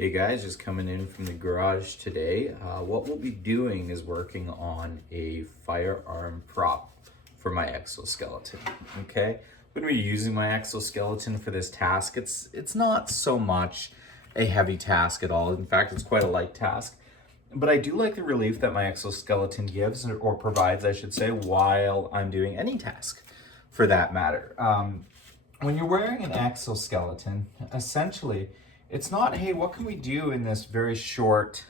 Hey guys, just coming in from the garage today. What we'll be doing is working on a firearm prop for my exoskeleton, okay? I'm gonna be using my exoskeleton for this task. It's not so much a heavy task at all. In fact, it's quite a light task. But I do like the relief that my exoskeleton gives, or provides, I should say, while I'm doing any task for that matter. When you're wearing an exoskeleton, essentially, it's not, hey, what can we do in this very short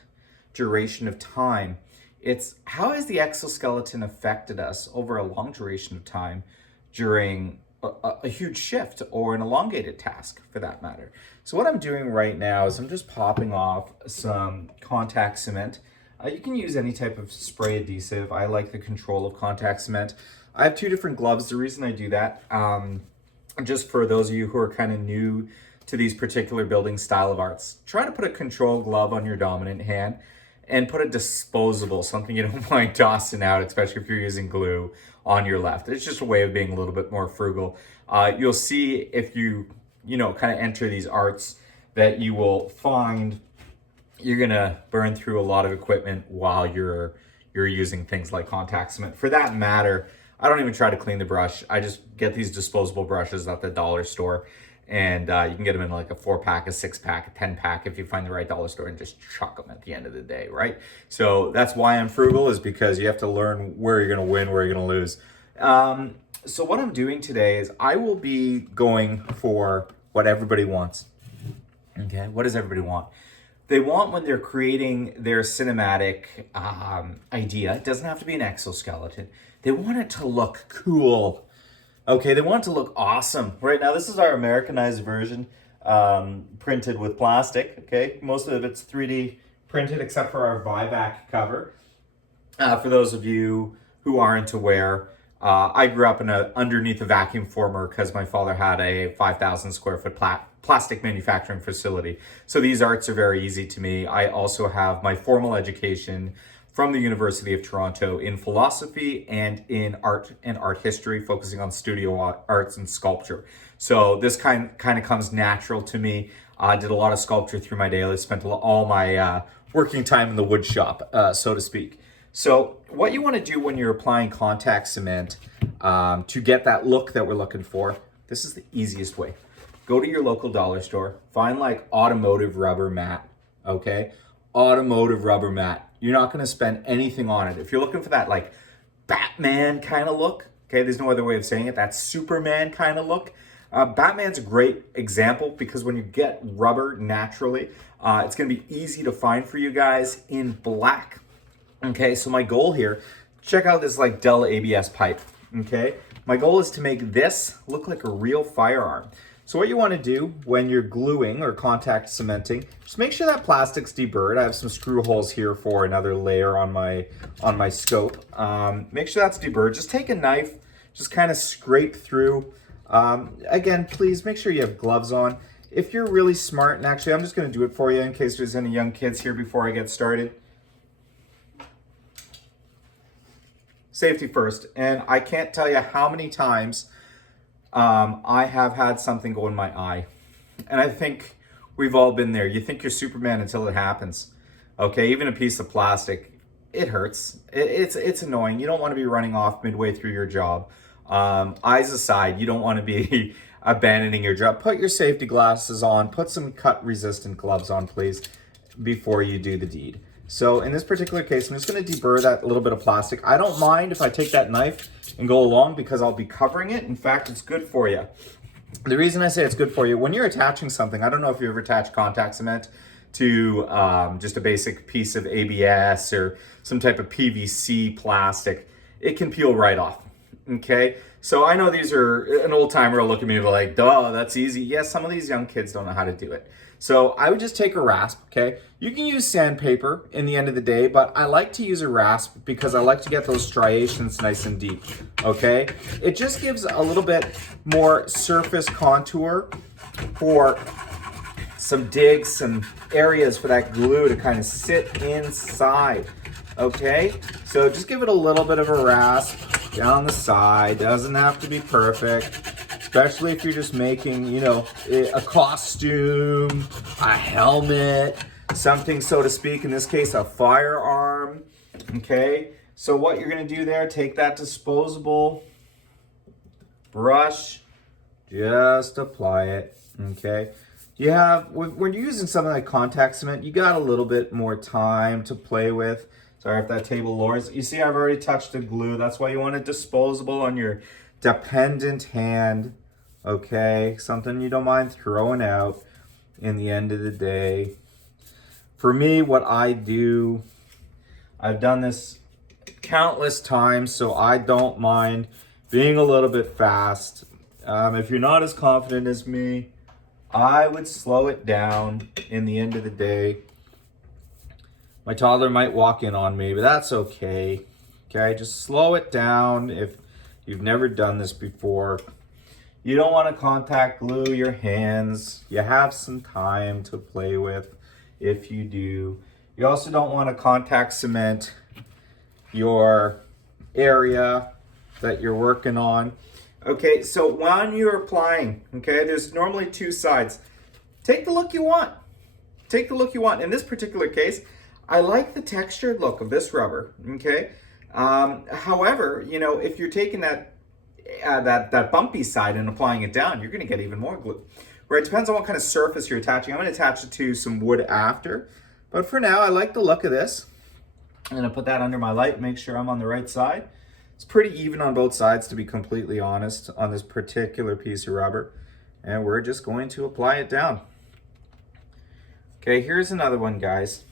duration of time? It's how has the exoskeleton affected us over a long duration of time during a huge shift or an elongated task for that matter. So what I'm doing right now is I'm just popping off some contact cement. You can use any type of spray adhesive. I like the control of contact cement. I have two different gloves. The reason I do that, just for those of you who are kind of new to these particular building style of arts, try to put a control glove on your dominant hand and put a disposable, something you don't mind tossing out, especially if you're using glue, on your left. It's just a way of being a little bit more frugal. You'll see if you kind of enter these arts that you will find you're gonna burn through a lot of equipment while you're using things like contact cement. For that matter, I don't even try to clean the brush. I just get these disposable brushes at the dollar store, and you can get them in like a 4-pack, a 6-pack, a 10-pack if you find the right dollar store, and just chuck them at the end of the day, right? So that's why I'm frugal, is because you have to learn where you're gonna win, where you're gonna lose. So what I'm doing today is I will be going for what everybody wants. Okay, what does everybody want? They want, when they're creating their cinematic idea, it doesn't have to be an exoskeleton, they want it to look cool. Okay, they want it to look awesome. Right now, this is our Americanized version, printed with plastic, okay? Most of it's 3D printed except for our Vivac cover. For those of you who aren't aware, I grew up underneath a vacuum former because my father had a 5,000 square foot plastic manufacturing facility. So these arts are very easy to me. I also have my formal education from the University of Toronto in philosophy and in art and art history, focusing on studio arts and sculpture. So this kind of comes natural to me. I did a lot of sculpture through my days, spent all my working time in the wood shop, so to speak. So what you want to do when you're applying contact cement to get that look that we're looking for, this is the easiest way. Go to your local dollar store, find like automotive rubber mat, okay? Automotive rubber mat. You're not going to spend anything on it. If you're looking for that like Batman kind of look, okay, there's no other way of saying it, that Superman kind of look. Batman's a great example because when you get rubber naturally, it's going to be easy to find for you guys in black. Okay, so my goal here, check out this like Dell ABS pipe, okay? My goal is to make this look like a real firearm. So what you want to do when you're gluing or contact cementing, just make sure that plastic's deburred. I have some screw holes here for another layer on my scope. Make sure that's deburred. Just take a knife, just kind of scrape through. Again, please make sure you have gloves on. If you're really smart, and actually I'm just going to do it for you in case there's any young kids here before I get started. Safety first, and I can't tell you how many times I have had something go in my eye, and I think we've all been there. You think you're Superman until it happens. Okay, even a piece of plastic, it hurts. It's annoying. You don't want to be running off midway through your job. Eyes aside, you don't want to be abandoning your job. Put your safety glasses on. Put some cut-resistant gloves on, please, before you do the deed. So in this particular case, I'm just going to deburr that little bit of plastic. I don't mind if I take that knife and go along because I'll be covering it. In fact, it's good for you. The reason I say it's good for you, when you're attaching something, I don't know if you ever attach contact cement to just a basic piece of ABS or some type of PVC plastic, it can peel right off, okay? So I know these are, an old timer will look at me and be like, duh, that's easy. Yes, some of these young kids don't know how to do it. So I would just take a rasp, okay? You can use sandpaper in the end of the day, but I like to use a rasp because I like to get those striations nice and deep, okay? It just gives a little bit more surface contour for some digs, some areas for that glue to kind of sit inside, okay? So just give it a little bit of a rasp down the side. Doesn't have to be perfect. especially if you're just making, you know, a costume, a helmet, something, so to speak, in this case, a firearm, okay? So what you're gonna do there, take that disposable brush, just apply it, okay? You have, when you're using something like contact cement, you got a little bit more time to play with. Sorry if that table lowers. You see, I've already touched the glue. That's why you want it disposable on your dependent hand, okay? Something you don't mind throwing out in the end of the day. For me, what I do, I've done this countless times, so I don't mind being a little bit fast. If you're not as confident as me, I would slow it down in the end of the day. My toddler might walk in on me, but that's okay. Okay, just slow it down if you've never done this before. You don't want to contact glue your hands. You have some time to play with if you do. You also don't want to contact cement your area that you're working on. Okay, so when you're applying, okay, there's normally two sides. Take the look you want. Take the look you want. In this particular case, I like the textured look of this rubber, okay? However, you know, if you're taking that bumpy side and applying it down, you're gonna get even more glue. Right, it depends on what kind of surface you're attaching. I'm gonna attach it to some wood after, but for now, I like the look of this. I'm gonna put that under my light, make sure I'm on the right side. It's pretty even on both sides, to be completely honest, on this particular piece of rubber. And we're just going to apply it down. Okay, here's another one, guys.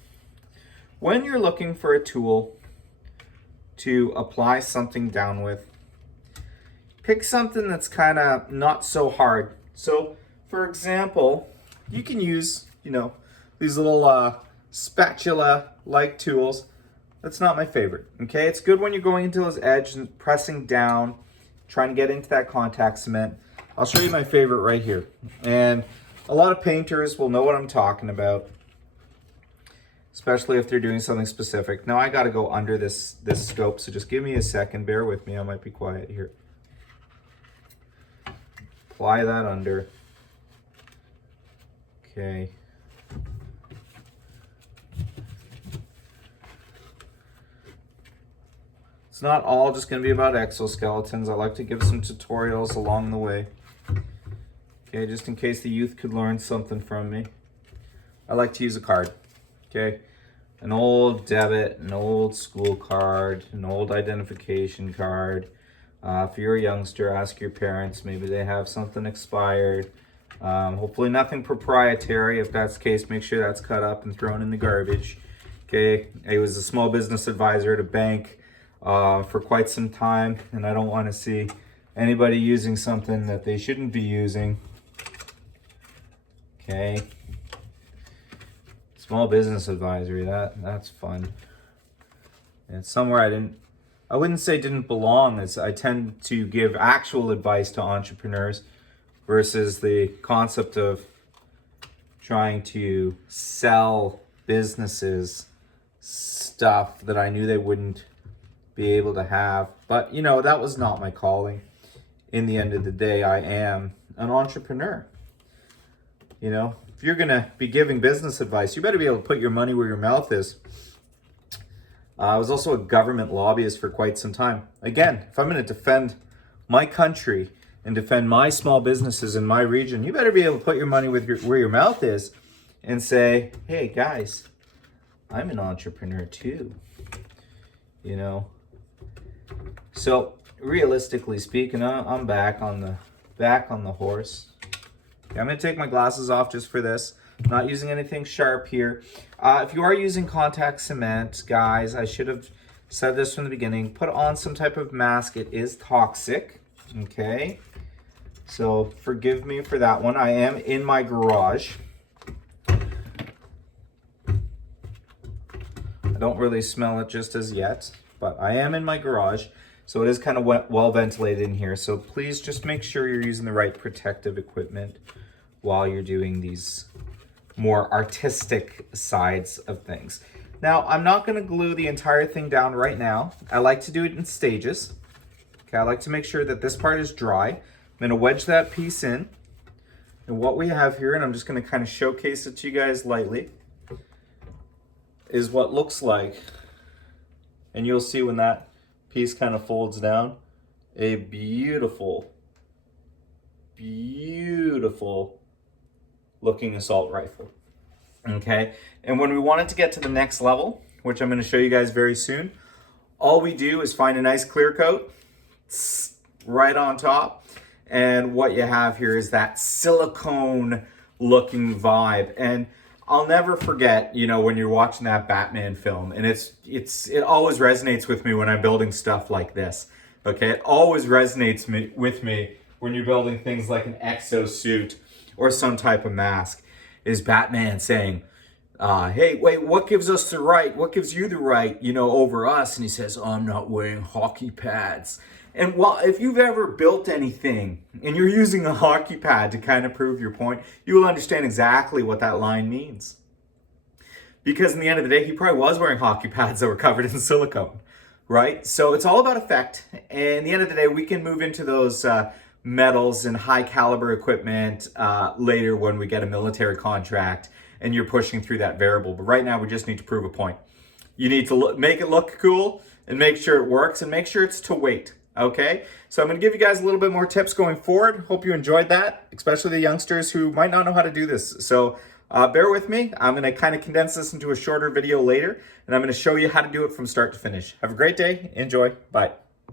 When you're looking for a tool to apply something down with, pick something that's kind of not so hard. So, for example, you can use, you know, these little spatula-like tools. That's not my favorite, okay? It's good when you're going into those edges and pressing down, trying to get into that contact cement. I'll show you my favorite right here. And a lot of painters will know what I'm talking about, especially if they're doing something specific. Now I gotta go under this scope, so just give me a second, bear with me, I might be quiet here. Apply that under. Okay. It's not all just going to be about exoskeletons. I like to give some tutorials along the way. Okay, just in case the youth could learn something from me. I like to use a card. Okay, an old debit, an old school card, an old identification card. If you're a youngster, ask your parents. Maybe they have something expired. Hopefully nothing proprietary. If that's the case, make sure that's cut up and thrown in the garbage. Okay, I was a small business advisor at a bank for quite some time, and I don't want to see anybody using something that they shouldn't be using. Okay, small business advisory, that's fun. And it's somewhere I wouldn't say didn't belong, as I tend to give actual advice to entrepreneurs versus the concept of trying to sell businesses stuff that I knew they wouldn't be able to have. But you know, that was not my calling. In the end of the day, I am an entrepreneur. You know, if you're gonna be giving business advice, you better be able to put your money where your mouth is. I was also a government lobbyist for quite some time. Again, if I'm gonna defend my country and defend my small businesses in my region, you better be able to put your money where your mouth is and say, hey guys, I'm an entrepreneur too. You know, so realistically speaking, I'm back on the horse. Okay, I'm gonna take my glasses off just for this. I'm not using anything sharp here. If you are using contact cement, guys, I should have said this from the beginning. Put on some type of mask. It is toxic. Okay, so forgive me for that one. I am in my garage. I don't really smell it just as yet, but I am in my garage, so it is kind of well ventilated in here. So please just make sure you're using the right protective equipment while you're doing these more artistic sides of things. Now, I'm not going to glue the entire thing down right now. I like to do it in stages. Okay, I like to make sure that this part is dry I'm going to wedge that piece in. And what we have here, and I'm just going to kind of showcase it to you guys lightly, is what looks like, and you'll see when that piece kind of folds down, a beautiful, beautiful looking assault rifle. Okay, and when we want it to get to the next level, which I'm going to show you guys very soon, all we do is find a nice clear coat right on top. And what you have here is that silicone looking vibe. And I'll never forget, you know, when you're watching that Batman film, and it always resonates with me when I'm building stuff like this. Okay, it always resonates with me when you're building things like an exosuit or some type of mask, is Batman saying, hey, wait, what gives us the right? What gives you the right, you know, over us? And he says, I'm not wearing hockey pads. And well, if you've ever built anything and you're using a hockey pad to kind of prove your point, you will understand exactly what that line means. Because in the end of the day, he probably was wearing hockey pads that were covered in silicone, right? So it's all about effect. And in the end of the day, we can move into those metals and high caliber equipment later when we get a military contract and you're pushing through that variable. But right now, we just need to prove a point. You need to make it look cool and make sure it works and make sure it's to weight. Okay, so I'm going to give you guys a little bit more tips going forward. Hope you enjoyed that, especially the youngsters who might not know how to do this. So bear with me. I'm going to kind of condense this into a shorter video later, and I'm going to show you how to do it from start to finish. Have a great day. Enjoy. Bye.